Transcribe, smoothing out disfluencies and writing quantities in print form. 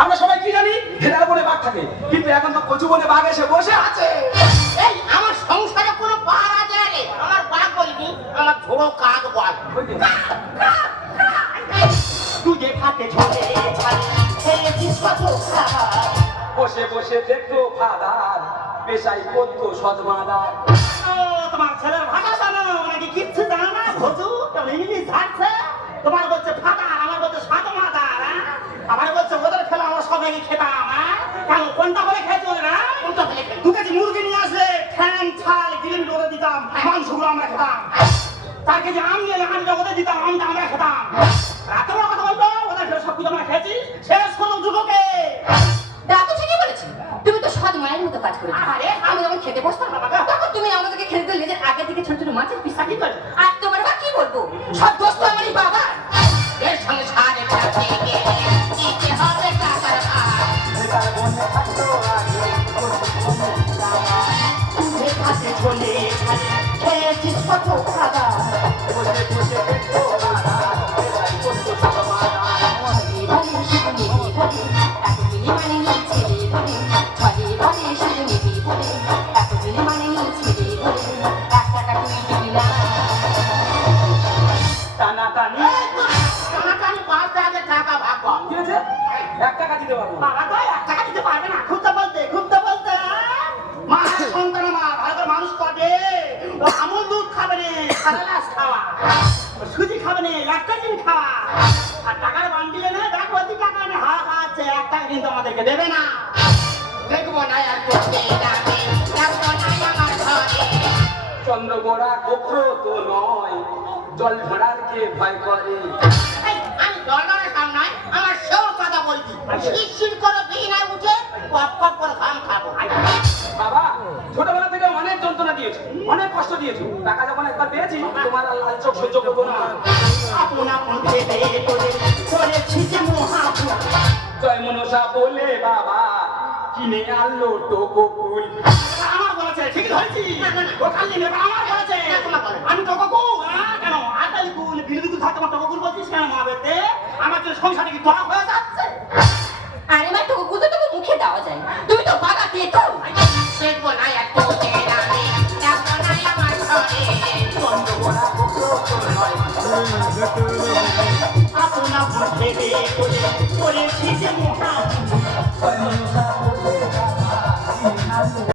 আমরা সবাই কি জানি ভেড়ার বনে বাঘ থাকে, কিন্তু এখন তো কচু বনে বাঘ এসে বসে আছে। এই আমার সংসারে কোনো বাঘ আছে রে? আমার বাঘ বলিনি, আমার ঝোড়ো কাক বল। তুই যে খাতে ঝোলে ছাড়ি খেয়েছিস কত খাবার। বসে বসে দেখতো ফাদার পেশাই করতো সদমাদার। তোমার ছেলের ভাষা জানো নাকি কিচ্ছু জানো না? ভজু কেমন ইংলিশ ঝাড়ছে। তোমার বলছে ফাদার, আমার বলছে সদমাদার। আমার বলছে ওদের খেলা আমরা সবাই খেতাম। কেন কোনটা বলে খেয়েছি ওরা? কোনটা বলে খেয়েছি? 2 কেজি মুরগি নিয়ে আসলে ঠ্যাং ছাল গিলিম করে দিতাম, মাংসগুলো আমরা খেতাম। 4 কেজি আম নিয়ে আমটা ওদের দিতাম, আমটা আমরা খেতাম। রাতে বড় কথা বলতো, ওদের খেলে সব কিছু আমরা খেয়েছি। শেষ করলাম যুবকে। দাদু ঠিকই বলেছি, তুমি তো সৎ মায়ের মতো কাজ করেছো। আরে আমি যখন খেতে বসতাম তখন তুমি আমাদেরকে খেতে দিলে যে আগে থেকে ছোট ছোট মাছের পিসা কি করে। আর তোমার বা কি বলবো, সব দোষ তো আমারই বাবা। এর সঙ্গে সারে কাছে গিয়ে দিতে হবে টাকার ভাগ। ভেড়ার বনে থাকতো আগে তুই খাতে ঝোলে ছাড়ি খেয়েছিস কত খাবার। বসে বসে দেখতো ফাদার পেশাই করতো সদমাদার। ছড়ে বলে শুধু নেবে বলে এতদিনে মানেনি ছেলে বলে। ছড়ে বলে শুধু নেবে বলে এতদিনে মানেনি ছেলে বলে। 1 টাকা তুই দিবি না। টানাটানি টানাটানি পাঁচ আগে টাকা ভাগ কর। কি হয়েছে? 1 টাকা দিতে পারবো না। বাবা তো 1 টাকা দিতে পারবে না। খুঁজতে বলতে মা সন্তান আমার ভালো করে মানুষ করে। ও আমুল দুধ খাবে রে, খালাস খাওয়া। ও সুজি খাবে নে, ল্যাকটোজেন খাওয়া। আর টাকার বান্ডিলে না দেখো ওই টাকা না হা খাচ্ছে, 1 টাকা কিন্তু আমাদেরকে দেবে না। দেখবো না আর করতে যাবে, দেখবো না আমার ঘরে। চন্দ্রগোড়া গোপ্র তো নয়, জল ভরারকে ভয় করে। এই, আমি দরকারের কাম নাই, আমার সেও কথা বলছি। শিরশির করে বিনায় উঠে কপ কপ করে ঘাম খাবো। বাবা ছোটবেলা থেকে অনেক যন্ত্রণা দিয়েছো, অনেক কষ্ট দিয়েছো। টাকা যখন একবার পেয়েছি তোমার আর লাল চোখ সহ্য করবো না। আপন আপন ভেবে তোরে করেছি যে মহাপুর। জয় মনসা বলে বাবা কিনে আনলো টোকো ফুল। আমার বলেছে ঠিক ধরেছি। ও খালি নেবে আমার বলেছে। আমি তো ককু কেন আটাই কুল বিরুদ্ধে থাকতে আমার টকুল বলছিস কেন মা বেতে? আমার যে সংসারে কি ধরা হয়ে যাচ্ছে। আরে মা তোকে কুতো তোকে মুখে দেওয়া যায়, তুমি তো বাবা দিয়ে তো। দেখবো না এক তোদের আমি, দেখবো না আমার ঘরে। চন্দ্রগোড়া গোপ্র তো নয়, আপন আপন ভেবে তোরে করেছি যে মহাপুর। জয় মনসা